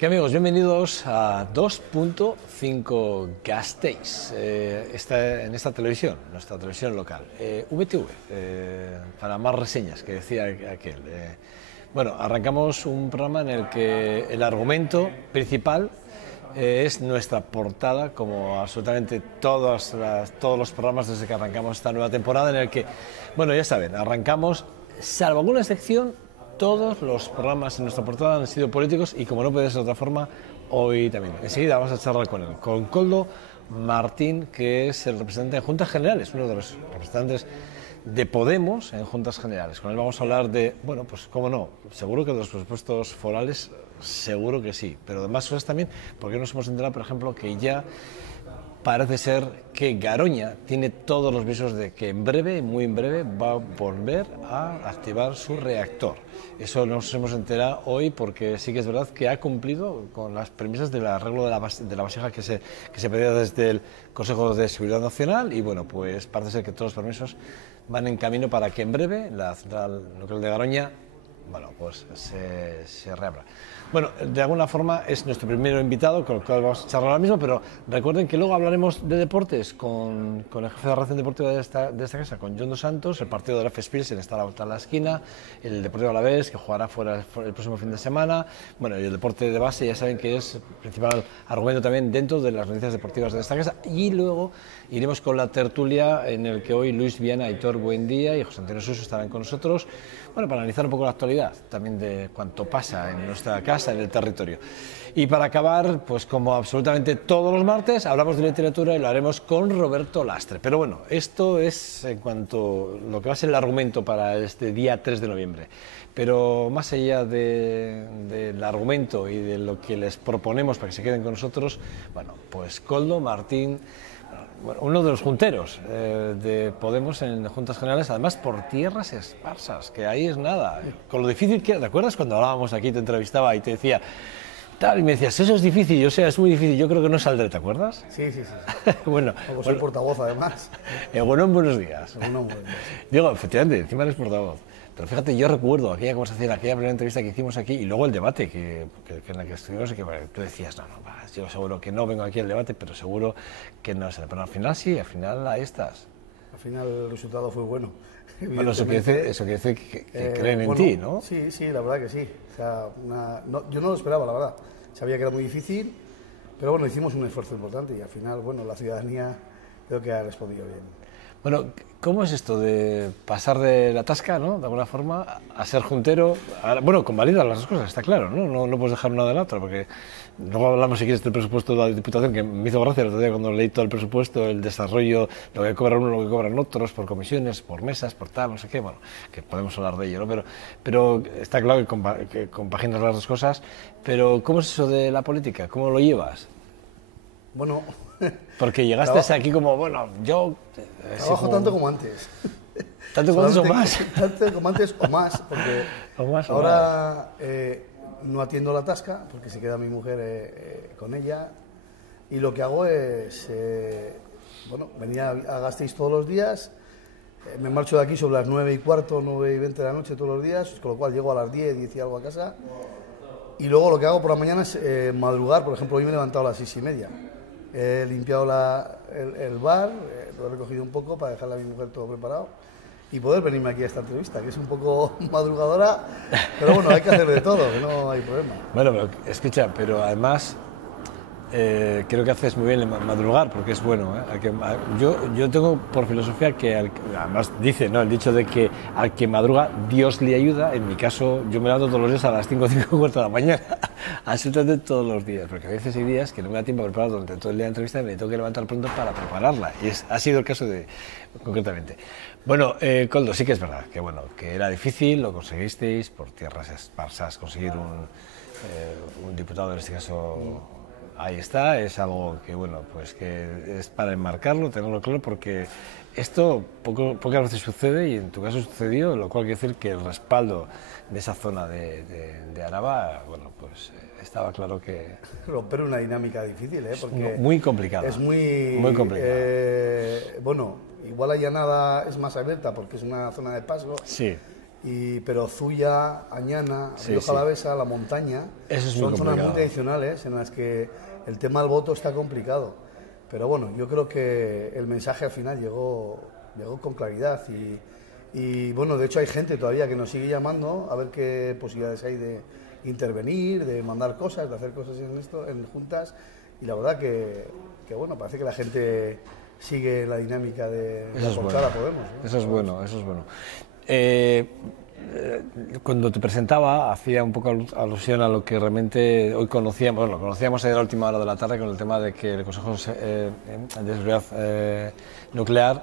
¿Qué amigos? Bienvenidos a 2.5 Gasteiz, en esta televisión, nuestra televisión local, VTV, para más reseñas, que decía aquel. Bueno, arrancamos un programa en el que el argumento principal es nuestra portada, como absolutamente todos los programas desde que arrancamos esta nueva temporada, en el que, bueno, ya saben, arrancamos, salvo alguna excepción, todos los programas en nuestra portada han sido políticos y, como no puede ser de otra forma, hoy también. Enseguida vamos a charlar con él, con Koldo Martín, que es el representante en Juntas Generales, uno de los representantes de Podemos en Juntas Generales. Con él vamos a hablar de, bueno, pues cómo no, seguro que de los presupuestos forales, seguro que sí, pero de más cosas también, porque nos hemos enterado, por ejemplo, que ya parece ser que Garoña tiene todos los visos de que en breve, muy en breve, va a volver a activar su reactor. Eso nos hemos enterado hoy porque sí que es verdad que ha cumplido con las premisas del arreglo de la vasija que se pedía desde el Consejo de Seguridad Nacional y, bueno, pues parece ser que todos los permisos van en camino para que en breve la central nuclear de Garoña, bueno, pues se reabra. Bueno, de alguna forma es nuestro primer invitado, con el cual vamos a charlar ahora mismo, pero recuerden que luego hablaremos de deportes con el jefe de la relación deportiva de esta casa, con John Dos Santos, el partido de la FESPILS en esta la vuelta a la esquina, el Deportivo Alavés, que jugará fuera el próximo fin de semana, bueno, y el deporte de base, ya saben que es el principal argumento también dentro de las noticias deportivas de esta casa, y luego iremos con la tertulia en el que hoy Luis Viana, Aitor Buendía y José Antonio Suso estarán con nosotros, bueno, para analizar un poco la actualidad también de cuánto pasa en nuestra casa, en el territorio. Y para acabar, pues como absolutamente todos los martes, hablamos de literatura y lo haremos con Roberto Lastre. Pero bueno, esto es en cuanto a lo que va a ser el argumento para este día 3 de noviembre. Pero más allá del argumento y de lo que les proponemos para que se queden con nosotros, bueno, pues Koldo Martín, bueno, uno de los junteros de Podemos en Juntas Generales, además por tierras esparsas, que ahí es nada. Con lo difícil que... ¿Te acuerdas cuando hablábamos aquí, te entrevistaba y te decía... Tal, y me decías, eso es difícil, o sea, es muy difícil, yo creo que no saldré, ¿te acuerdas? Sí. Bueno, soy portavoz, además. Bueno, buenos días. Buenos días. Digo, efectivamente, encima eres portavoz. Pero fíjate, yo recuerdo aquella conversación, aquella primera entrevista que hicimos aquí y luego el debate en la que estuvimos y que tú decías, no, yo seguro que no vengo aquí al debate, pero seguro que no será. Pero al final sí, al final ahí estás. Al final el resultado fue bueno. Bueno, eso quiere decir que creen en ti, ¿no? Sí, la verdad que sí. O sea, yo no lo esperaba, la verdad. Sabía que era muy difícil, pero bueno, hicimos un esfuerzo importante y al final, bueno, la ciudadanía creo que ha respondido bien. Bueno, ¿cómo es esto de pasar de la tasca, ¿no?, de alguna forma, a ser juntero? Bueno, convalidan las dos cosas, está claro, ¿no? No puedes dejar una de la otra, porque luego hablamos, si quieres, del presupuesto de la Diputación, que me hizo gracia el otro día cuando leí todo el presupuesto, el desarrollo, lo que cobran uno, lo que cobran otros, por comisiones, por mesas, por tal, no sé qué, bueno, que podemos hablar de ello, ¿no? Pero está claro que compaginas las dos cosas, pero ¿cómo es eso de la política? ¿Cómo lo llevas? Bueno... Porque llegaste aquí como, bueno, yo... Trabajo tanto como antes. ¿Tanto como antes o más? Tanto como antes o más, porque ahora no atiendo la tasca, porque se queda mi mujer con ella, y lo que hago es, venir a Gasteiz todos los días, me marcho de aquí sobre las 9:15, 9:20 de la noche todos los días, con lo cual llego a las 10 y algo a casa, y luego lo que hago por la mañana es madrugar. Por ejemplo, hoy me he levantado a las 6:30. He limpiado el bar, lo he recogido un poco para dejarle a mi mujer todo preparado y poder venirme aquí a esta entrevista, que es un poco madrugadora, pero bueno, hay que hacer de todo, que no hay problema. Bueno, pero escucha, pero además creo que haces muy bien en madrugar, porque es bueno, ¿eh? Yo tengo por filosofía que, además dice, ¿no?, el dicho de que al que madruga Dios le ayuda. En mi caso, yo me levanto todos los días a las 5:45 de la mañana, absolutamente todos los días, porque a veces hay días que no me da tiempo a preparar durante todo el día de entrevista y me tengo que levantar pronto para prepararla, y ha sido el caso concretamente. Bueno, Koldo, sí que es verdad que, bueno, que era difícil, lo conseguisteis por tierras esparsas, conseguir un diputado, en este caso... Ahí está, es algo que, bueno, pues que es para enmarcarlo, tenerlo claro, porque esto pocas veces sucede y en tu caso sucedió, lo cual quiere decir que el respaldo de esa zona de Araba, bueno, pues estaba claro que... Romper una dinámica difícil, porque... Muy complicada. Es muy complicada. Bueno, igual allá nada es más abierta porque es una zona de paso. Sí. pero Zuya, Añana, Rioja Alavesa, La Montaña, son zonas muy tradicionales en las que el tema del voto está complicado. Pero bueno, yo creo que el mensaje al final llegó con claridad y bueno, de hecho hay gente todavía que nos sigue llamando a ver qué posibilidades hay de intervenir, de mandar cosas, de hacer cosas en juntas, y la verdad que bueno, parece que la gente sigue la dinámica de aportar a Podemos, ¿no? Eso es bueno, eso es bueno. Cuando te presentaba, hacía un poco alusión a lo que realmente hoy conocíamos, bueno, lo conocíamos en la última hora de la tarde con el tema de que el Consejo de Seguridad Nuclear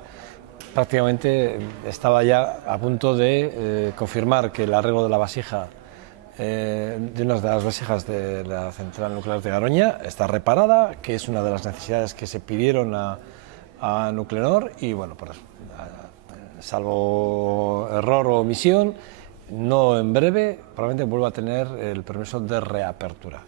prácticamente estaba ya a punto de confirmar que el arreglo de la vasija, de una de las vasijas de la central nuclear de Garoña, está reparada, que es una de las necesidades que se pidieron a Nuclenor, y bueno, pues, salvo error o omisión, no en breve, probablemente vuelva a tener el permiso de reapertura.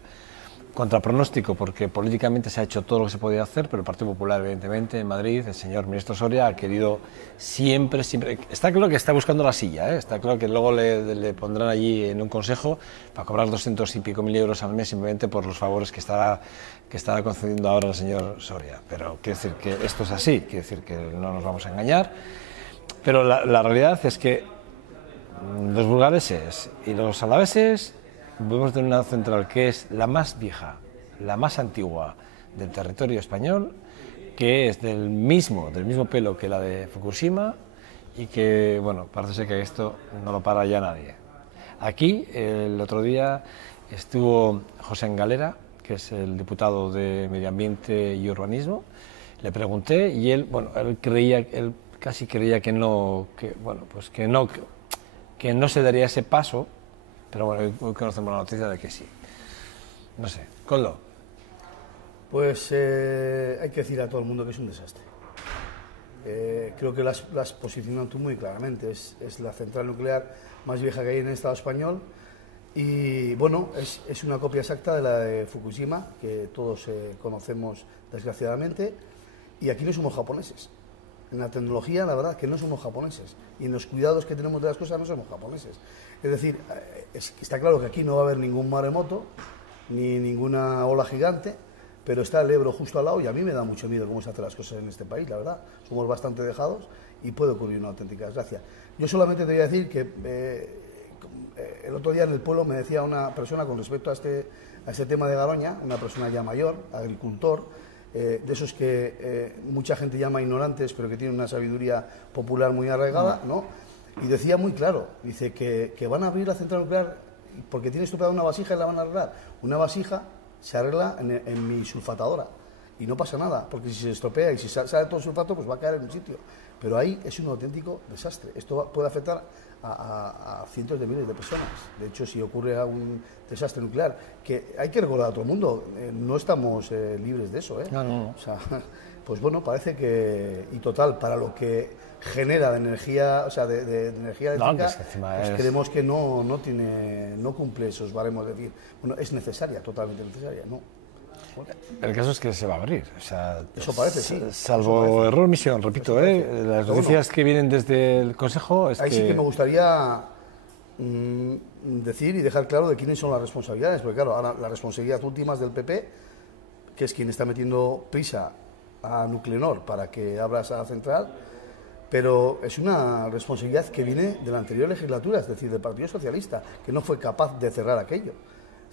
Contra pronóstico, porque políticamente se ha hecho todo lo que se podía hacer, pero el Partido Popular, evidentemente, en Madrid, el señor ministro Soria ha querido siempre, está claro que está buscando la silla, está claro que luego le pondrán allí en un consejo para cobrar 200 y pico mil euros al mes simplemente por los favores que está concediendo ahora el señor Soria. Pero quiero decir que esto es así, quiero decir que no nos vamos a engañar, pero la realidad es que los burgaleses y los alaveses vemos de una central que es la más vieja, la más antigua del territorio español, que es del mismo pelo que la de Fukushima, y que, bueno, parece ser que esto no lo para ya nadie. Aquí, el otro día, estuvo José Engalera, que es el diputado de Medio Ambiente y Urbanismo. Le pregunté y él, bueno, él casi creía que no se daría ese paso. Pero bueno, hoy conocemos la noticia de que sí. No sé, Coldo. Pues hay que decir a todo el mundo que es un desastre. Creo que las posicionan tú muy claramente. Es la central nuclear más vieja que hay en el Estado español. Y bueno, es una copia exacta de la de Fukushima, que todos conocemos desgraciadamente. Y aquí no somos japoneses. En la tecnología, la verdad, que no somos japoneses. Y en los cuidados que tenemos de las cosas no somos japoneses. Es decir, está claro que aquí no va a haber ningún maremoto, ni ninguna ola gigante, pero está el Ebro justo al lado y a mí me da mucho miedo cómo se hacen las cosas en este país, la verdad. Somos bastante dejados y puede ocurrir una auténtica desgracia. Yo solamente te voy a decir que el otro día en el pueblo me decía una persona con respecto a este tema de Garoña, una persona ya mayor, agricultor, de esos que mucha gente llama ignorantes, pero que tienen una sabiduría popular muy arraigada, ¿no? Y decía muy claro, dice que van a abrir la central nuclear porque tiene estropeada una vasija y la van a arreglar. Una vasija se arregla en mi sulfatadora y no pasa nada, porque si se estropea y si sale todo el sulfato, pues va a caer en un sitio. Pero ahí es un auténtico desastre. Esto puede afectar a cientos de miles de personas. De hecho, si ocurre algún desastre nuclear, que hay que recordar a todo el mundo, no estamos libres de eso, ¿eh? No. O sea, pues bueno, parece que, y total, para lo que genera de energía, o sea, de energía eléctrica, pues creemos que no cumple esos baremos, de decir, bueno, es necesaria, totalmente necesaria, ¿no? Bueno. El caso es que se va a abrir, o sea, eso parece, sí. Salvo parece. Error, omisión, repito, las noticias que vienen desde el Consejo es ahí sí que me gustaría decir y dejar claro de quiénes son las responsabilidades, porque claro, ahora la responsabilidad última es del PP, que es quien está metiendo prisa a Nuclenor para que abra esa central, pero es una responsabilidad que viene de la anterior legislatura, es decir, del Partido Socialista, que no fue capaz de cerrar aquello.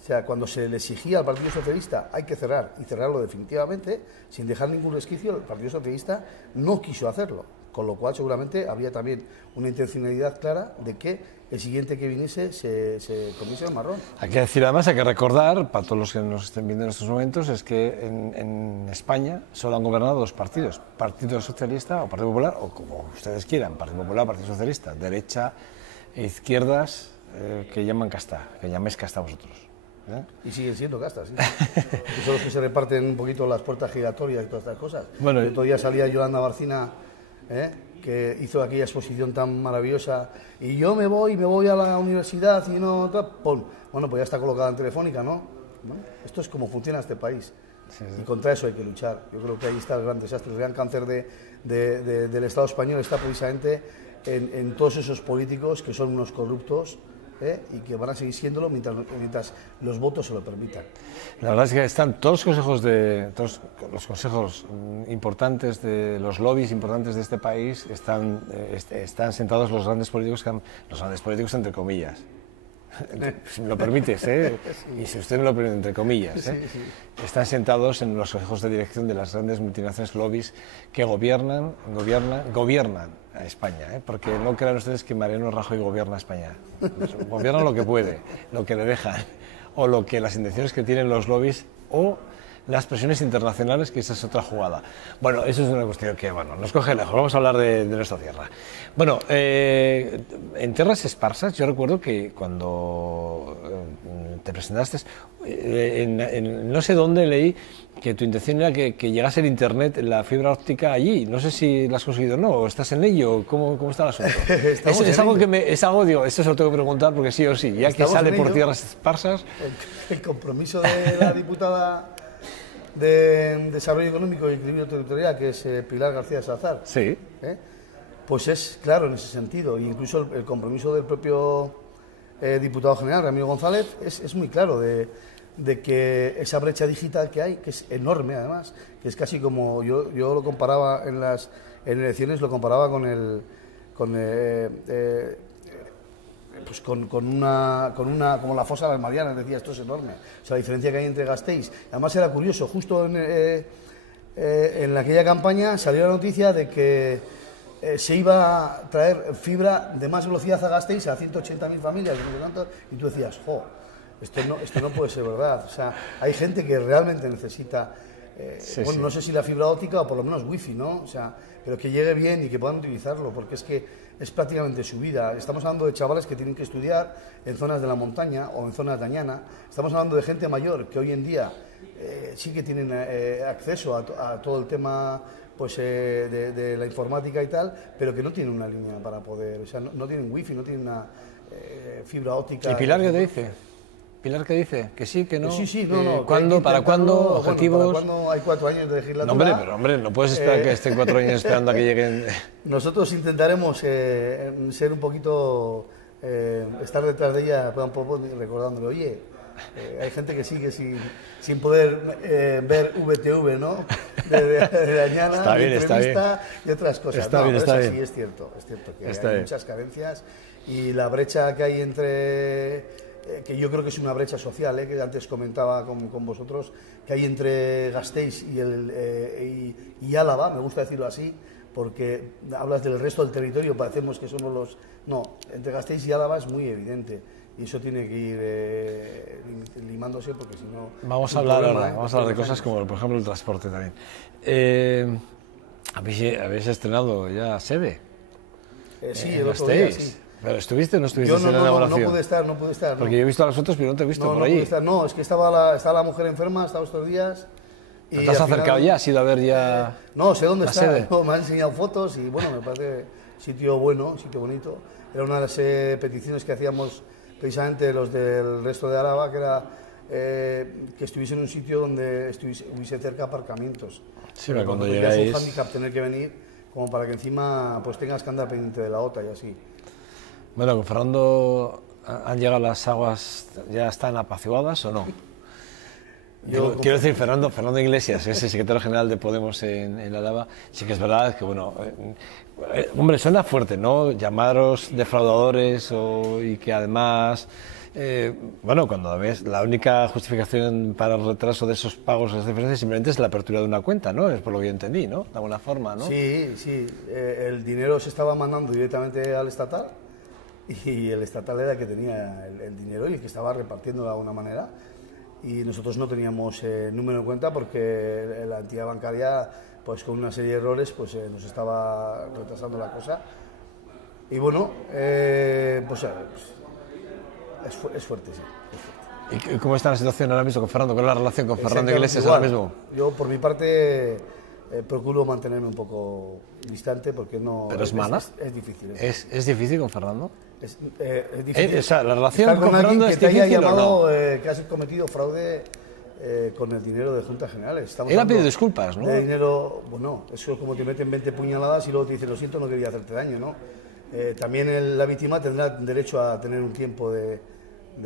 O sea, cuando se le exigía al Partido Socialista hay que cerrar y cerrarlo definitivamente, sin dejar ningún resquicio, el Partido Socialista no quiso hacerlo, con lo cual seguramente habría también una intencionalidad clara de que el siguiente que viniese se comiese el marrón. Hay que decir, además, hay que recordar, para todos los que nos estén viendo en estos momentos, es que en España solo han gobernado dos partidos, Partido Socialista o Partido Popular, o como ustedes quieran, Partido Popular, Partido Socialista, derecha e izquierdas, que llamáis casta vosotros. Y siguen siendo castas, sí. Que son los que se reparten un poquito las puertas giratorias y todas estas cosas. Bueno, el otro día salía Yolanda Barcina, que hizo aquella exposición tan maravillosa, y yo me voy a la universidad y no... ¡Pum! Bueno, pues ya está colocada en Telefónica, ¿no? Esto es como funciona este país. Sí. Y contra eso hay que luchar. Yo creo que ahí está el gran desastre. El gran cáncer del Estado español está precisamente en todos esos políticos que son unos corruptos, y que van a seguir siéndolo mientras los votos se lo permitan. La verdad es que están todos los consejos importantes, de los lobbies importantes de este país, están sentados los grandes políticos entre comillas. Si me lo permites, y si usted me lo permite, entre comillas, están sentados en los consejos de dirección de las grandes multinacionales lobbies que gobiernan a España, porque no crean ustedes que Mariano Rajoy gobierna a España. Gobierna lo que puede, lo que le dejan, o las intenciones que tienen los lobbies, o las presiones internacionales, que esa es otra jugada. Bueno, eso es una cuestión que, nos coge lejos. Vamos a hablar de nuestra tierra. Bueno, en Tierras Esparsas, yo recuerdo que cuando te presentaste, no sé dónde leí que tu intención era que llegase el Internet, la fibra óptica allí. No sé si la has conseguido o no, o estás en ello. ¿Cómo está el asunto? Esto se lo tengo que preguntar porque sí o sí, ya que sale por Tierras Esparsas. El compromiso de la diputada de Desarrollo Económico y Equilibrio Territorial, que es Pilar García Salazar, sí, pues es claro en ese sentido, e incluso el compromiso del propio diputado general, Ramiro González, es muy claro de que esa brecha digital que hay, que es enorme además, que es casi como yo lo comparaba en elecciones, lo comparaba como la fosa de las Marianas, decía, esto es enorme. O sea, la diferencia que hay entre Gasteiz. Además era curioso, justo en aquella campaña salió la noticia de que se iba a traer fibra de más velocidad a Gasteiz a 180.000 familias, y tú decías, esto no puede ser verdad. O sea, hay gente que realmente necesita, no sé si la fibra óptica o por lo menos wifi, ¿no? O sea, pero que llegue bien y que puedan utilizarlo, porque es que es prácticamente su vida. Estamos hablando de chavales que tienen que estudiar en zonas de la montaña o en zonas de Añana. Estamos hablando de gente mayor que hoy en día sí que tienen acceso a todo el tema de la informática y tal, pero que no tienen una línea para poder, o sea, no tienen wifi, no tienen una fibra óptica. ¿Y Pilar qué te dice? ¿Pilar qué dice? ¿Que sí, que no? Sí, no. ¿Cuándo? ¿Para cuándo? ¿Objetivos? ¿Para cuándo? Hay 4 años de legislatura. No, hombre, no puedes esperar que estén 4 años esperando a que lleguen. Nosotros intentaremos ser un poquito, estar detrás de ella, un poco recordándole, oye, hay gente que sigue sin poder ver VTV, ¿no? De Añana, está bien, entrevista y otras cosas. Está bien. Sí, es cierto que hay muchas carencias, y la brecha que hay entre... que yo creo que es una brecha social, que antes comentaba con vosotros, que hay entre Gasteiz y Álava, me gusta decirlo así, porque hablas del resto del territorio, parecemos que somos los... No, entre Gasteiz y Álava es muy evidente, y eso tiene que ir limándose, porque si no... Vamos a hablar de cosas como, por ejemplo, el transporte también. ¿Habéis estrenado ya sede? Sí, el otro día, sí. ¿Pero estuviste o no estuviste en la inauguración? No pude estar. Porque yo he visto las fotos, pero no te he visto por ahí. No pude estar, es que estaba la mujer enferma, estaba estos días. Y ¿te has acercado ya? ¿Has ido a ver ya? No, sé dónde está. Sede? Me han enseñado fotos y bueno, me parece sitio bonito. Era una de las peticiones que hacíamos precisamente los del resto de Álava, que era que estuviese en un sitio donde hubiese cerca aparcamientos. Sí, pero cuando llegáis... Es un hándicap tener que venir, como para que encima pues tengas que andar pendiente de la OTA y así. Bueno, con Fernando, ¿han llegado las aguas, ya están apaciguadas o no? Quiero decir, Fernando Iglesias, es el secretario general de Podemos en Álava. Sí que es verdad que, hombre, suena fuerte, ¿no? Llamaros defraudadores y que además, cuando ves la única justificación para el retraso de esos pagos, las diferencias, simplemente es la apertura de una cuenta, ¿no? Es por lo que yo entendí, ¿no? De alguna forma, ¿no? Sí, el dinero se estaba mandando directamente al estatal, y el estatal era el que tenía el dinero y el que estaba repartiendo de alguna manera, y nosotros no teníamos número de cuenta porque la entidad bancaria, pues con una serie de errores, pues nos estaba retrasando la cosa, y bueno, es fuerte, sí. Es fuerte. ¿Y cómo está la situación ahora mismo con Fernando? ¿Cuál es la relación con Fernando Iglesias ahora mismo? Yo, por mi parte, procuro mantenerme un poco distante porque no... ¿Pero es mala? Es difícil. ¿Es difícil con Fernando? Es difícil. O sea, ¿la relación con Fernando es difícil que te haya llamado, o no? Que has cometido fraude con el dinero de Juntas Generales. Él ha pedido disculpas, ¿no? De dinero, eso es como te meten 20 puñaladas y luego te dicen, lo siento, no quería hacerte daño, ¿no? También la víctima tendrá derecho a tener un tiempo de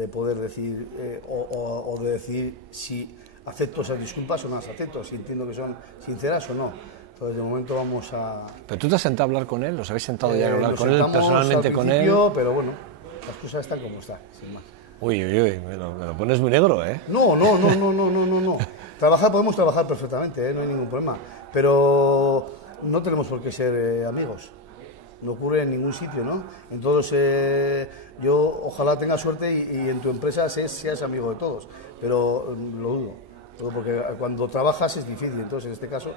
poder decir o de decir si acepto esas disculpas o no las acepto, si entiendo que son sinceras o no. Entonces, de momento vamos a... ¿Pero tú te has sentado a hablar con él? ¿Os habéis sentado ya a hablar con él, personalmente con él? Pero bueno, las cosas están como están, sin más. Uy, me lo pones muy negro, ¿eh? No. Podemos trabajar perfectamente, no hay ningún problema. Pero no tenemos por qué ser amigos. No ocurre en ningún sitio, ¿no? Entonces, yo ojalá tenga suerte y en tu empresa seas amigo de todos. Pero lo dudo. Porque cuando trabajas es difícil. Entonces, en este caso,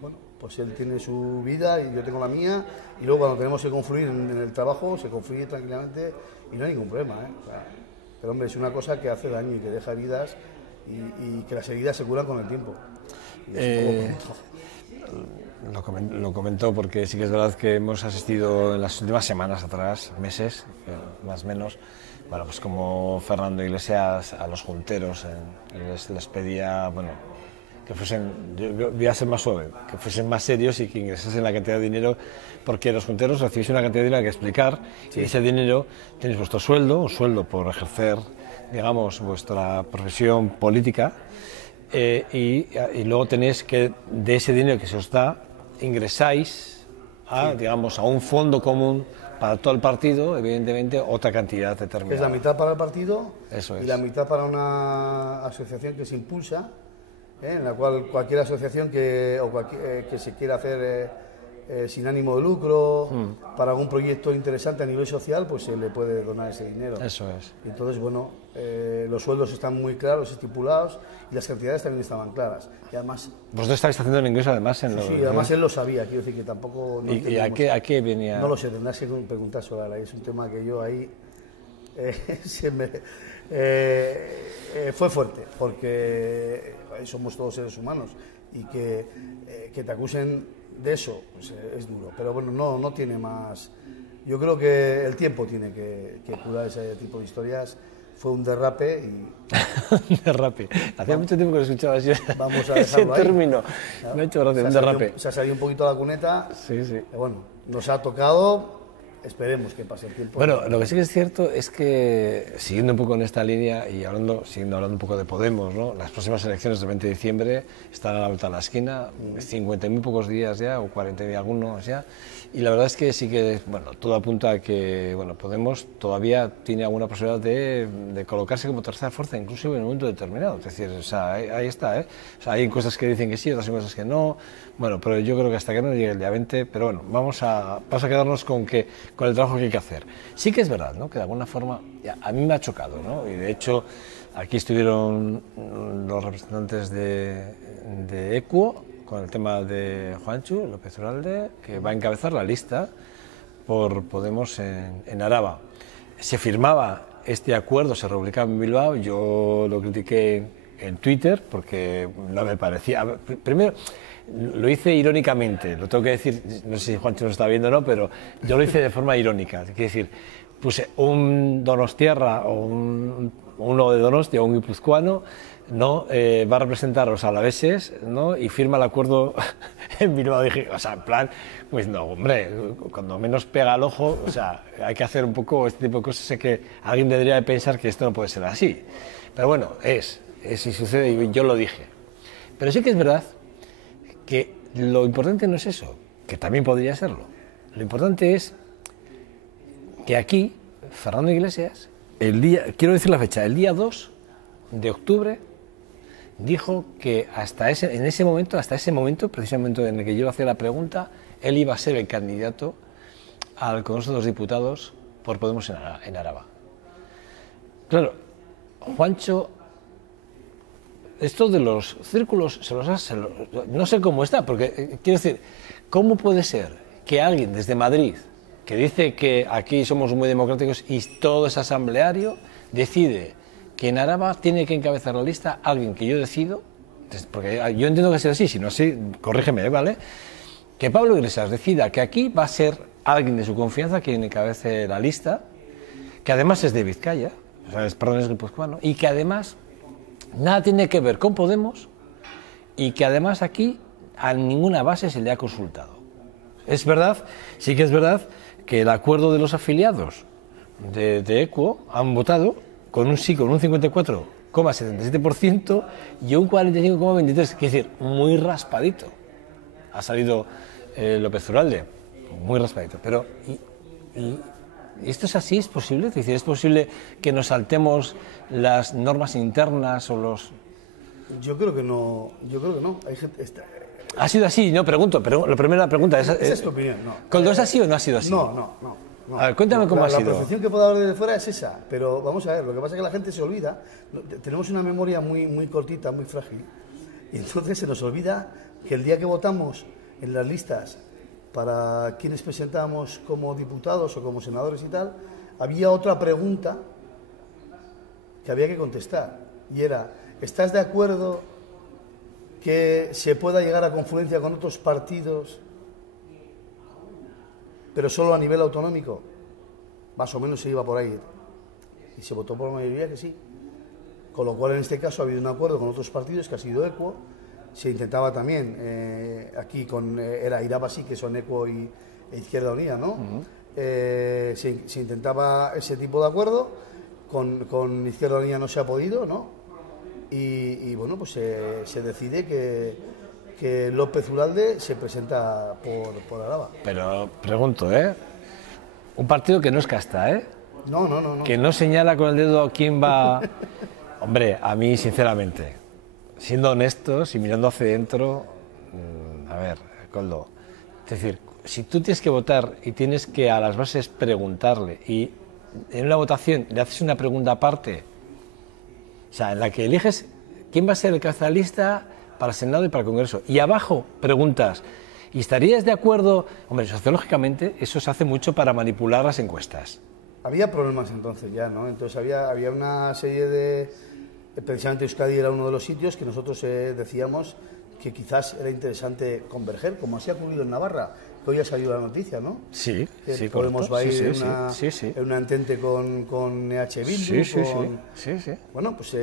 bueno, pues él tiene su vida y yo tengo la mía. Y luego cuando tenemos que confluir en el trabajo, se confluye tranquilamente y no hay ningún problema, ¿eh? O sea, pero hombre, es una cosa que hace daño y que deja heridas y que las heridas se curan con el tiempo. Lo comentó porque sí que es verdad que hemos asistido en las últimas semanas atrás, meses, más o menos, bueno, pues como Fernando Iglesias a los junteros les pedía, bueno, que fuesen, yo voy a ser más suave, que fuesen más serios y que ingresasen la cantidad de dinero, porque los junteros recibís una cantidad de dinero que explicar, sí. Y ese dinero tenéis vuestro sueldo, un sueldo por ejercer, digamos, vuestra profesión política, y luego tenéis que, de ese dinero que se os da, ingresáis a, digamos, a un fondo común para todo el partido, evidentemente otra cantidad determinada. Es la mitad para el partido. Eso es. Y la mitad para una asociación que se impulsa, en la cual cualquier asociación que se quiera hacer sin ánimo de lucro, para algún proyecto interesante a nivel social, pues se le puede donar ese dinero. Eso es. Y entonces, bueno, los sueldos están muy claros, estipulados, y las cantidades también estaban claras. Y además... Vosotros estáis haciendo el ingreso además en lo... Sí, además él lo sabía, quiero decir que tampoco... No ¿Y a qué venía? No lo sé, tendrás que preguntar sobre la ley, es un tema que yo ahí... fue fuerte, porque somos todos seres humanos, y que te acusen de eso, pues es duro. Pero bueno, no tiene más... Yo creo que el tiempo tiene que curar ese tipo de historias. Fue un derrape y... Un derrape. Hacía mucho tiempo que lo escuchaba así. Vamos a ese término. ¿Claro? Me ha hecho gracia, un derrape. Se ha salido un poquito a la cuneta. Sí, sí. Bueno, nos ha tocado... Esperemos que pase el tiempo. Bueno, lo que sí que es cierto es que, siguiendo un poco en esta línea y siguiendo hablando un poco de Podemos, ¿no? Las próximas elecciones del 20 de diciembre están a la vuelta de la esquina, 50 y muy pocos días ya, o 40 y algunos ya, y la verdad es que sí que, bueno, todo apunta a que, bueno, Podemos todavía tiene alguna posibilidad de colocarse como tercera fuerza, incluso en un momento determinado. Es decir, o sea, ahí está, ¿eh? O sea, hay cosas que dicen que sí, otras cosas que no. Bueno, pero yo creo que hasta que no llegue el día 20, pero bueno, vamos a quedarnos con el trabajo que hay que hacer. Sí que es verdad, ¿no? Que de alguna forma a mí me ha chocado, ¿no? Y de hecho aquí estuvieron los representantes de Equo con el tema de Juancho López Uralde, que va a encabezar la lista por Podemos en Araba. Se firmaba este acuerdo, se rubricaba en Bilbao, yo lo critiqué en Twitter porque no me parecía... Primero, lo hice irónicamente, lo tengo que decir, no sé si Juancho nos está viendo o no, pero yo lo hice de forma irónica. Quiero decir, puse un donostiarra o uno de Donostia o un guipuzcoano, ¿no? Va a representar a los alaveses, ¿no? Y firma el acuerdo en Bilbao. Dije, o sea, en plan, pues no, hombre, cuando menos pega al ojo, o sea, hay que hacer un poco este tipo de cosas. Sé que alguien debería de pensar que esto no puede ser así, pero bueno, es y sucede, y yo lo dije. Pero sí que es verdad que lo importante no es eso, que también podría serlo. Lo importante es que aquí, Fernando Iglesias, quiero decir la fecha, el día 2 de octubre, dijo que hasta ese momento, precisamente en el que yo hacía la pregunta, él iba a ser el candidato al Congreso de los Diputados por Podemos en Araba. Claro, Juancho... Esto de los círculos, no sé cómo está, porque quiero decir, ¿cómo puede ser que alguien desde Madrid, que dice que aquí somos muy democráticos y todo es asambleario, decide que en Araba tiene que encabezar la lista alguien que yo decido, porque yo entiendo que sea así, si no así, corrígeme, ¿vale? Que Pablo Iglesias decida que aquí va a ser alguien de su confianza quien encabece la lista, que además es de Vizcaya, es guipuzcoano, y que además... nada tiene que ver con Podemos y que además aquí a ninguna base se le ha consultado. Es verdad, sí que es verdad que el acuerdo de los afiliados de Equo han votado con un sí, con un 54,77% y un 45,23%, es decir, muy raspadito. Ha salido López Uralde, muy raspadito. Pero, ¿y esto es así? ¿Es posible? Es decir, ¿es posible que nos saltemos las normas internas o los...? Yo creo que no. Hay gente... ¿Ha sido así? No, pregunto, pero la primera pregunta es... Esa es tu opinión, no. ¿Coldo es así o no ha sido así? No. A ver, cuéntame cómo ha sido. La percepción que puede haber desde fuera es esa, pero vamos a ver, lo que pasa es que la gente se olvida, tenemos una memoria muy cortita, muy frágil, y entonces se nos olvida que el día que votamos en las listas para quienes presentábamos como diputados o como senadores y tal, había otra pregunta que había que contestar, y era, ¿estás de acuerdo que se pueda llegar a confluencia con otros partidos, pero solo a nivel autonómico? Más o menos se iba por ahí. Y se votó por mayoría que sí. Con lo cual, en este caso, ha habido un acuerdo con otros partidos, que ha sido Equo. Se intentaba también, aquí era Irabasí, que son Equo e Izquierda Unida, ¿no? Se intentaba ese tipo de acuerdo. Con Izquierda Unida no se ha podido, ¿no? Y bueno, pues se decide que López Uralde se presenta por Araba. Pero pregunto, un partido que no es casta, No. Que no señala con el dedo quién va... Hombre, a mí, sinceramente, siendo honestos y mirando hacia dentro, a ver, Coldo, es decir, si tú tienes que votar y tienes que a las bases preguntarle y en una votación le haces una pregunta aparte, o sea, en la que eliges quién va a ser el cabeza de lista para el Senado y para el Congreso. Y abajo preguntas, ¿y estarías de acuerdo? Hombre, sociológicamente eso se hace mucho para manipular las encuestas. Había problemas entonces ya, ¿no? Entonces había una serie de... Precisamente Euskadi era uno de los sitios que nosotros decíamos que quizás era interesante converger, como así ha ocurrido en Navarra, que hoy ha salido la noticia, ¿no? Sí, sí, Podemos correcto. ir Sí. en una entente con EH Bildu. Sí. Bueno, pues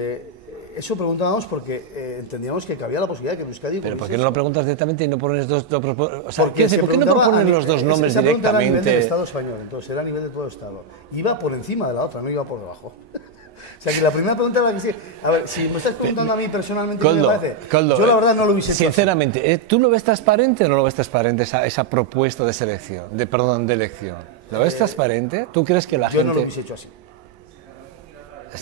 eso preguntábamos porque entendíamos que cabía la posibilidad de que Euskadi... Pero ¿por qué no lo preguntas directamente y no pones dos o sea, ¿por qué no propones los dos nombres directamente? Era a nivel del directamente? Estado español, entonces era a nivel de todo el Estado. Iba por encima de la otra, no iba por debajo. O sea, que la primera pregunta era que sí. A ver, si me estás preguntando a mí personalmente, Coldo, ¿qué me parece? Coldo, yo la verdad no lo hubiese hecho. Sinceramente, ¿tú lo ves transparente o no lo ves transparente esa propuesta de selección, de elección? ¿Lo ves transparente? ¿Tú crees que la gente...? Yo no lo hubiese hecho así.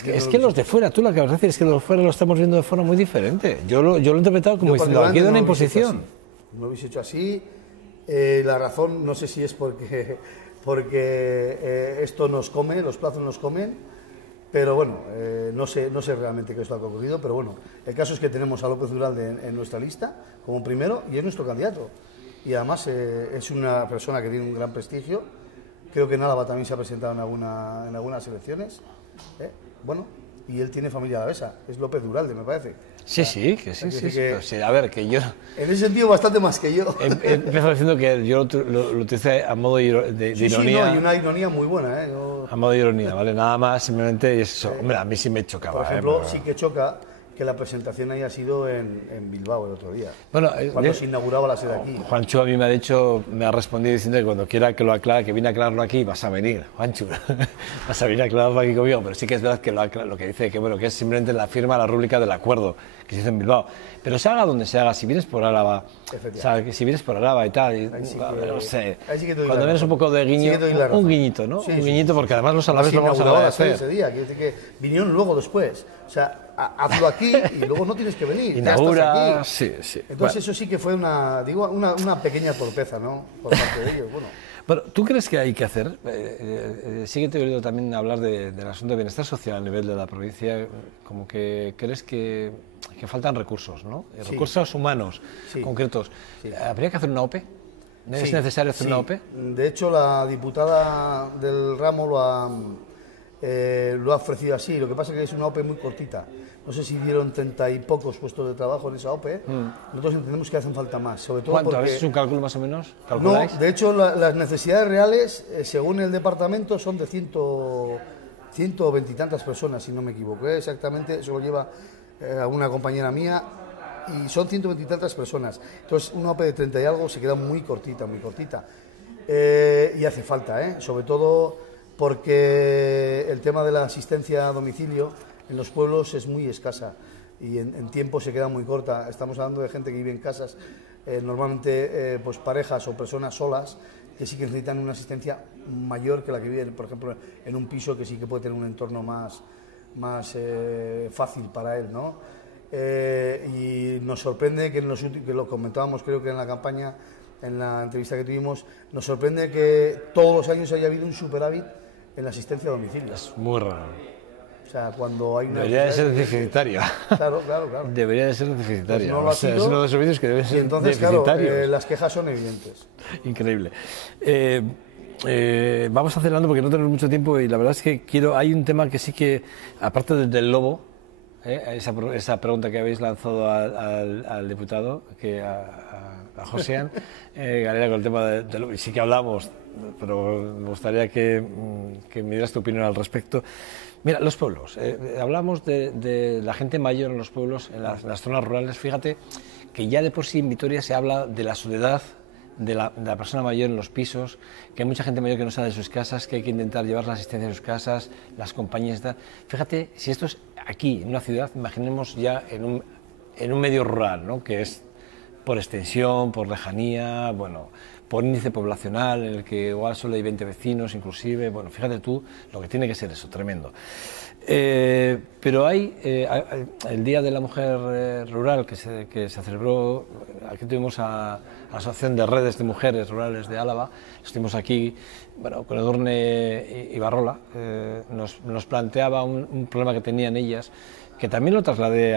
Es que los de fuera, tú lo que vas a decir es que los de fuera lo estamos viendo de forma muy diferente. Yo lo he interpretado como diciendo, aquí hay una imposición. No lo hubiese hecho así. La razón, no sé si es porque esto nos come, los plazos nos comen. Pero bueno, no sé realmente qué es lo que ha ocurrido, pero bueno, el caso es que tenemos a López Uralde en nuestra lista como primero y es nuestro candidato. Y además es una persona que tiene un gran prestigio. Creo que en Álava también se ha presentado en algunas elecciones. Bueno, y él tiene familia alavesa, es López Uralde, me parece. Sí. A ver, que yo... En ese sentido, bastante más que yo. He empezado diciendo que yo lo utilicé a modo de ironía. Sí, no, y una ironía muy buena, A modo de ironía, ¿vale? Nada más, simplemente eso. Hombre, a mí sí me chocaba. Por ejemplo, sí que choca que la presentación haya sido en Bilbao el otro día. Bueno, cuando se inauguraba la sede aquí. Juancho a mí me ha respondido diciendo que cuando quiera que lo aclare, que viene a aclararlo aquí, vas a venir, Juancho. Vas a venir a aclararlo aquí conmigo, pero sí que es verdad que lo que dice que bueno, que es simplemente la firma, la rúbrica del acuerdo que se hizo en Bilbao. Pero se haga donde se haga, si vienes por Álava, o sea, si vienes por Álava y tal, no sé, cuando vienes un poco de guiño, un guiñito, ¿no? Un guiñito, porque además los alaves lo vamos a agradecer. Ese día, quiere decir que vinieron luego después, o sea, hazlo aquí y luego no tienes que venir. Inaugura, sí. Entonces bueno. eso sí que fue una pequeña torpeza, ¿no? Por parte de ellos, Bueno, ¿tú crees que hay que hacer? Sí que te he oído también hablar del asunto de bienestar social a nivel de la provincia, como que crees que faltan recursos, ¿no? Sí. Recursos humanos concretos. Sí. ¿Habría que hacer una OPE? ¿Es necesario hacer una OPE? De hecho, la diputada del ramo lo ha ofrecido así. Lo que pasa es que es una OPE muy cortita. No sé si dieron 30 y pocos puestos de trabajo en esa OPE. Nosotros entendemos que hacen falta más. Sobre todo ¿Cuánto? Porque... ¿A veces es un cálculo más o menos? ¿Calculáis? No, de hecho, las necesidades reales, según el departamento, son de 120 y tantas personas, si no me equivoco. Exactamente, eso lo lleva una compañera mía. Y son 120 y tantas personas. Entonces, una OPE de 30 y algo se queda muy cortita, muy cortita. Y hace falta, sobre todo porque el tema de la asistencia a domicilio en los pueblos es muy escasa y en tiempo se queda muy corta. Estamos hablando de gente que vive en casas, normalmente pues parejas o personas solas, que sí que necesitan una asistencia mayor que la que viven, por ejemplo, en un piso que sí que puede tener un entorno más fácil para él, ¿no? Y nos sorprende que lo comentábamos, creo que en la campaña, en la entrevista que tuvimos, nos sorprende que todos los años haya habido un superávit en la asistencia a domicilio. Es muy raro. O sea, cuando hay una... Debería de ser deficitaria. Claro. Debería de ser deficitaria. Pues no lo ha sido, es uno de los servicios que debe ser entonces, deficitario. Claro, las quejas son evidentes. Increíble. Vamos acelerando porque no tenemos mucho tiempo y la verdad es que hay un tema que sí que, aparte del lobo, esa pregunta que habéis lanzado al diputado, a Joséan Galera, con el tema del lobo, y sí que hablamos, pero me gustaría que me dieras tu opinión al respecto. Mira, los pueblos, hablamos de la gente mayor en los pueblos, en las zonas rurales. Fíjate que ya de por sí en Vitoria se habla de la soledad de la persona mayor en los pisos, que hay mucha gente mayor que no sale de sus casas, que hay que intentar llevar la asistencia a sus casas, las compañías y tal. Fíjate, si esto es aquí, en una ciudad, imaginemos ya en un medio rural, ¿no? Que es por extensión, por lejanía, bueno, por índice poblacional, en el que igual solo hay 20 vecinos inclusive, bueno, fíjate tú lo que tiene que ser eso, tremendo. Pero hay el Día de la Mujer Rural que se celebró, aquí tuvimos a la Asociación de Redes de Mujeres Rurales de Álava, estuvimos aquí, bueno, con Edurne Ibarrola, nos planteaba un problema que tenían ellas, que también se lo trasladé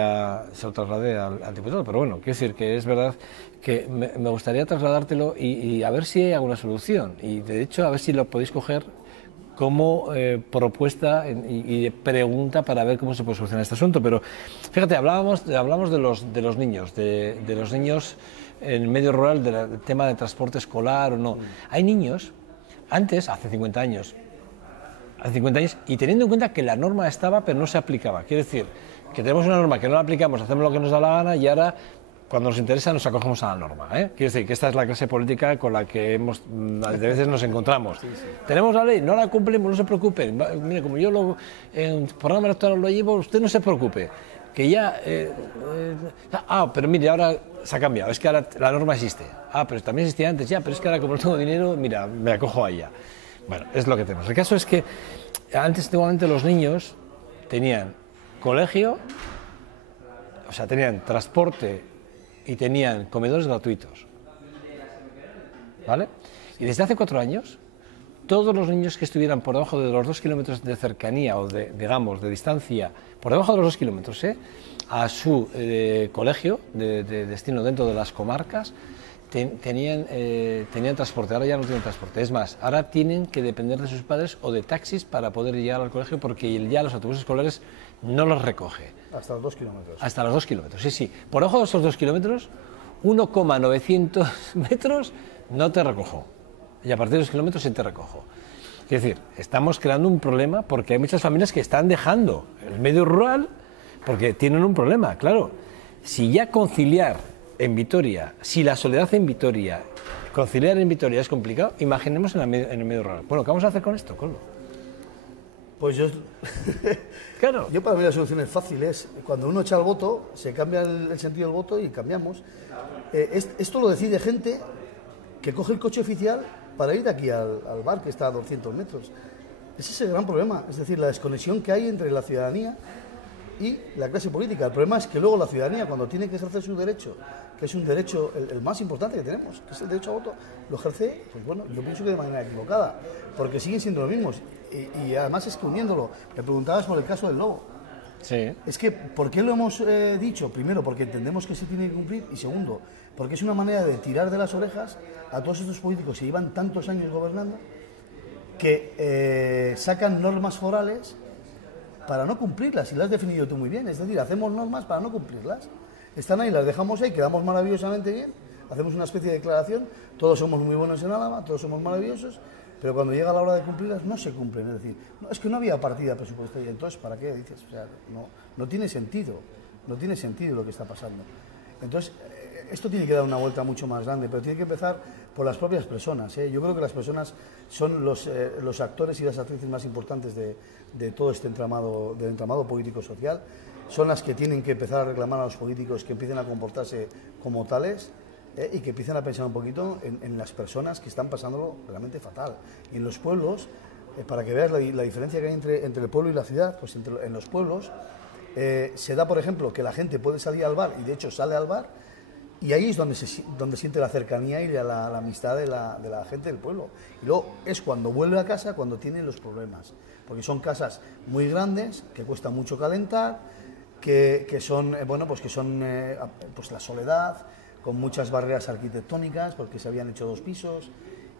al diputado, pero bueno, quiero decir que es verdad que me gustaría trasladártelo y a ver si hay alguna solución, y de hecho a ver si lo podéis coger como propuesta y pregunta para ver cómo se puede solucionar este asunto. Pero fíjate, hablamos de los niños, de los niños en el medio rural, del tema de transporte escolar o no. Hay niños, antes, hace 50 años, y teniendo en cuenta que la norma estaba pero no se aplicaba. Quiere decir que tenemos una norma que no la aplicamos, hacemos lo que nos da la gana y ahora, cuando nos interesa, nos acogemos a la norma. Quiero decir que esta es la clase política con la que de veces nos encontramos. Sí. Tenemos la ley, no la cumplimos, no se preocupen. Mire, como yo en programa electoral lo llevo, usted no se preocupe. Que ya... pero mire, ahora se ha cambiado, es que ahora la norma existe. Pero también existía antes, ya, pero es que ahora como no tengo dinero, mira, me acojo a ella. Bueno, es lo que tenemos. El caso es que antiguamente los niños tenían colegio, o sea, tenían transporte y tenían comedores gratuitos, ¿vale? Y desde hace 4 años, todos los niños que estuvieran por debajo de los 2 kilómetros de cercanía o de distancia, por debajo de los 2 kilómetros, a su colegio de destino dentro de las comarcas, tenían transporte. Ahora ya no tienen transporte. Es más, ahora tienen que depender de sus padres o de taxis para poder llegar al colegio porque ya los autobuses escolares no los recoge. Hasta los 2 kilómetros. Hasta los 2 kilómetros, sí. Por debajo de esos 2 kilómetros, 1,900 metros no te recojo. Y a partir de 2 kilómetros sí te recojo. Es decir, estamos creando un problema porque hay muchas familias que están dejando el medio rural porque tienen un problema. Claro, si ya conciliar en Vitoria, si la soledad en Vitoria, conciliar en Vitoria es complicado, imaginemos en el medio rural. Bueno, ¿qué vamos a hacer con esto, Coldo? Pues claro. Yo para mí la solución es fácil, es cuando uno echa el voto, se cambia el sentido del voto y cambiamos. Esto lo decide gente que coge el coche oficial para ir de aquí al bar que está a 200 metros. Ese es el gran problema, es decir, la desconexión que hay entre la ciudadanía y la clase política. El problema es que luego la ciudadanía, cuando tiene que ejercer su derecho, que es un derecho el más importante que tenemos, que es el derecho a voto, lo ejerce, pues bueno, yo pienso que de manera equivocada, porque siguen siendo los mismos. Y además es que uniéndolo, me preguntabas por el caso del lobo. Sí. Es que, ¿por qué lo hemos dicho? Primero, porque entendemos que se tiene que cumplir, y segundo, porque es una manera de tirar de las orejas a todos estos políticos que llevan tantos años gobernando, que sacan normas forales para no cumplirlas, y las has definido tú muy bien, es decir, hacemos normas para no cumplirlas. Están ahí, las dejamos ahí, quedamos maravillosamente bien, hacemos una especie de declaración, todos somos muy buenos en Álava, todos somos maravillosos, pero cuando llega la hora de cumplirlas no se cumplen, es decir, es que no había partida presupuestaria, entonces ¿para qué dices? O sea, no tiene sentido lo que está pasando. Entonces, esto tiene que dar una vuelta mucho más grande, pero tiene que empezar por las propias personas. Yo creo que las personas son los actores y las actrices más importantes de todo este entramado, del entramado político-social. Son las que tienen que empezar a reclamar a los políticos que empiecen a comportarse como tales y que empiecen a pensar un poquito en las personas que están pasándolo realmente fatal. Y en los pueblos, para que veas la diferencia que hay entre el pueblo y la ciudad, pues en los pueblos se da, por ejemplo, que la gente puede salir al bar, y de hecho sale al bar, y ahí es donde siente la cercanía y la amistad de la gente del pueblo. Y luego es cuando vuelve a casa cuando tiene los problemas, porque son casas muy grandes, que cuesta mucho calentar, que son, pues la soledad, con muchas barreras arquitectónicas, porque se habían hecho 2 pisos,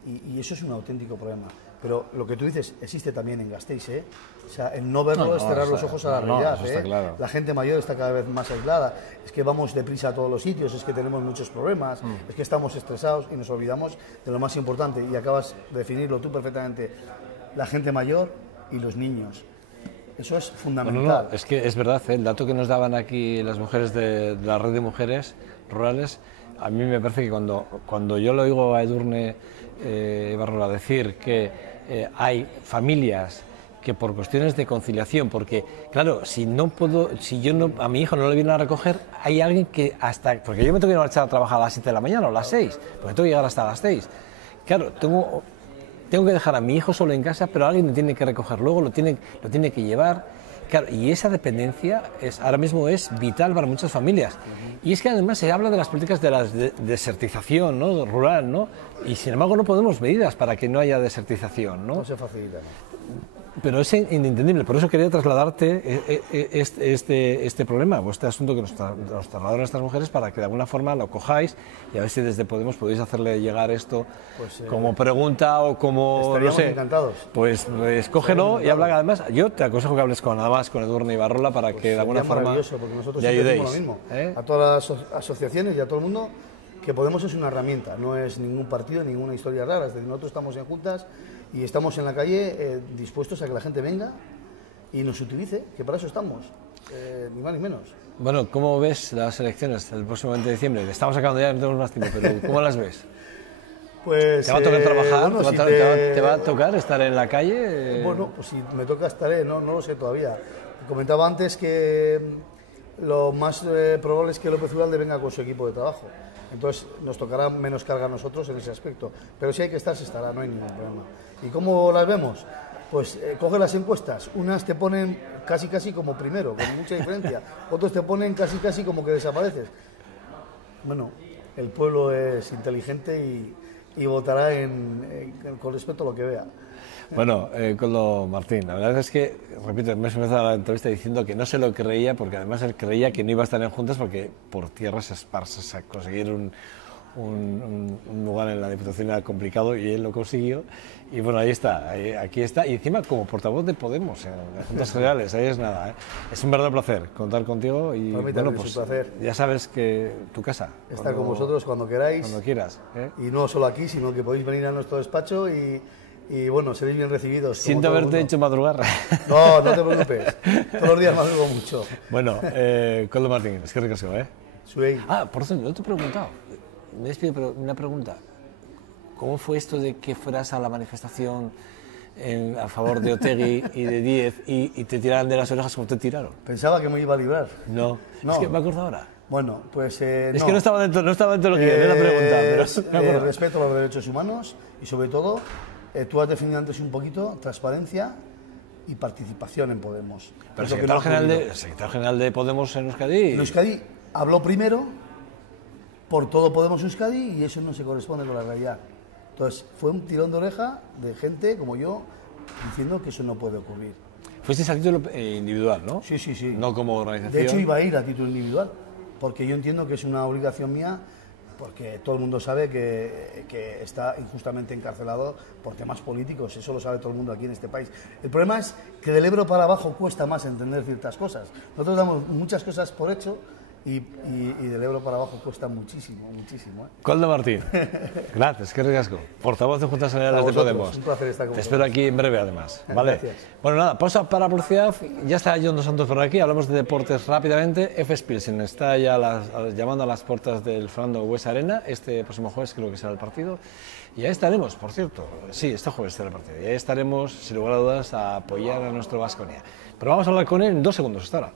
y eso es un auténtico problema. Pero lo que tú dices existe también en Gasteiz, ¿eh? O sea, el no verlo es cerrar los ojos a la realidad, ¿eh? Claro. La gente mayor está cada vez más aislada, es que vamos deprisa a todos los sitios, es que tenemos muchos problemas, es que estamos estresados y nos olvidamos de lo más importante, y acabas de definirlo tú perfectamente, la gente mayor y los niños. Eso es fundamental. Es que es verdad, el dato que nos daban aquí las mujeres de la red de mujeres rurales, a mí me parece que cuando yo le oigo a Edurne Ibarrola decir que hay familias que por cuestiones de conciliación, porque claro, si yo a mi hijo no le vienen a recoger, hay alguien que porque yo me tengo que marchar a trabajar a las 7 de la mañana o a las 6, porque tengo que llegar hasta las 6. Claro, tengo que dejar a mi hijo solo en casa, pero alguien lo tiene que recoger, luego lo tiene que llevar. Claro, y esa dependencia ahora mismo es vital para muchas familias. Y es que además se habla de las políticas de la desertización, ¿no?, rural, ¿no? Y sin embargo no ponemos medidas para que no haya desertización, ¿no? No se facilita. Pero es inentendible, por eso quería trasladarte este problema, o este asunto que nos trasladaron estas mujeres, para que de alguna forma lo cojáis y a ver si desde Podemos podéis hacerle llegar esto como pregunta o como... Estaríamos encantados. Pues cógelo y habla. Además, yo te aconsejo que hables con Edurne Ibarrola para que de alguna forma maravilloso, porque nosotros le ayudéis. Lo mismo. A todas las asociaciones y a todo el mundo, que Podemos es una herramienta, no es ningún partido, ninguna historia rara. Es decir, nosotros estamos en juntas y estamos en la calle dispuestos a que la gente venga y nos utilice, que para eso estamos, ni más ni menos. Bueno, ¿cómo ves las elecciones del próximo 20 de diciembre? Estamos acabando ya, no tenemos más tiempo, pero ¿cómo las ves? Pues, ¿te va a tocar trabajar? Bueno, ¿Te va a tocar estar en la calle? Bueno, pues si me toca estaré, no lo sé todavía. Comentaba antes que lo más probable es que López Uralde venga con su equipo de trabajo. Entonces nos tocará menos carga a nosotros en ese aspecto. Pero si hay que estar, se estará, no hay ningún problema. ¿Y cómo las vemos? Pues coge las encuestas. Unas te ponen casi como primero, con mucha diferencia. Otros te ponen casi como que desapareces. Bueno, el pueblo es inteligente y votará con respecto a lo que vea. Bueno, Koldo Martín, la verdad es que, repito, me he empezado la entrevista diciendo que no se lo creía, porque además él creía que no iba a estar en juntas porque por tierras esparsas a conseguir un lugar en la Diputación era complicado, y él lo consiguió. Y bueno, ahí está, aquí está, y encima como portavoz de Podemos en las Juntas Generales, ahí es nada, ¿eh? Es un verdadero placer contar contigo y bueno, pues es un placer. Ya sabes que tu casa. Está con vosotros cuando queráis. Cuando quieras. Y no solo aquí, sino que podéis venir a nuestro despacho y bueno, seréis bien recibidos. Siento haberte hecho madrugar. No te preocupes, todos los días madrugo mucho. Bueno, Koldo Martín, es que ricasco, ¿eh? Suey. Por cierto, no te he preguntado, me despido, pero una pregunta. ¿Cómo fue esto de que fueras a la manifestación a favor de Otegi y de Díez y te tiraran de las orejas como te tiraron? Pensaba que me iba a librar. No. Es que me acuerdo ahora. Bueno, pues es que no estaba dentro de lo que de la pregunta, pero respeto a los derechos humanos y sobre todo, tú has definido antes un poquito transparencia y participación en Podemos. Pero el secretario general de Podemos en Euskadi... En Euskadi habló primero por todo Podemos Euskadi y eso no se corresponde con la realidad. Entonces, fue un tirón de oreja de gente como yo diciendo que eso no puede ocurrir. Fuiste a título individual, ¿no? Sí. No como organización. De hecho, iba a ir a título individual, porque yo entiendo que es una obligación mía, porque todo el mundo sabe que está injustamente encarcelado por temas políticos, eso lo sabe todo el mundo aquí en este país. El problema es que del Ebro para abajo cuesta más entender ciertas cosas. Nosotros damos muchas cosas por hecho y del Ebro para abajo cuesta muchísimo, muchísimo. Coldo Martín, gracias, qué ricasco. Portavoz de Juntas Generales de Podemos. Un placer estar con Te espero aquí en breve, además. ¿Vale? Gracias. Bueno, nada, pausa para publicidad. Ya está John Dos Santos por aquí. Hablamos de deportes rápidamente. FS Pilsen está ya llamando a las puertas del Fernando Buesa Arena. Este próximo jueves creo que será el partido. Y ahí estaremos, por cierto. Sí, este jueves será el partido. Y ahí estaremos, sin lugar a dudas, a apoyar a nuestro Baskonia. Pero vamos a hablar con él en 2 segundos. Hasta ahora.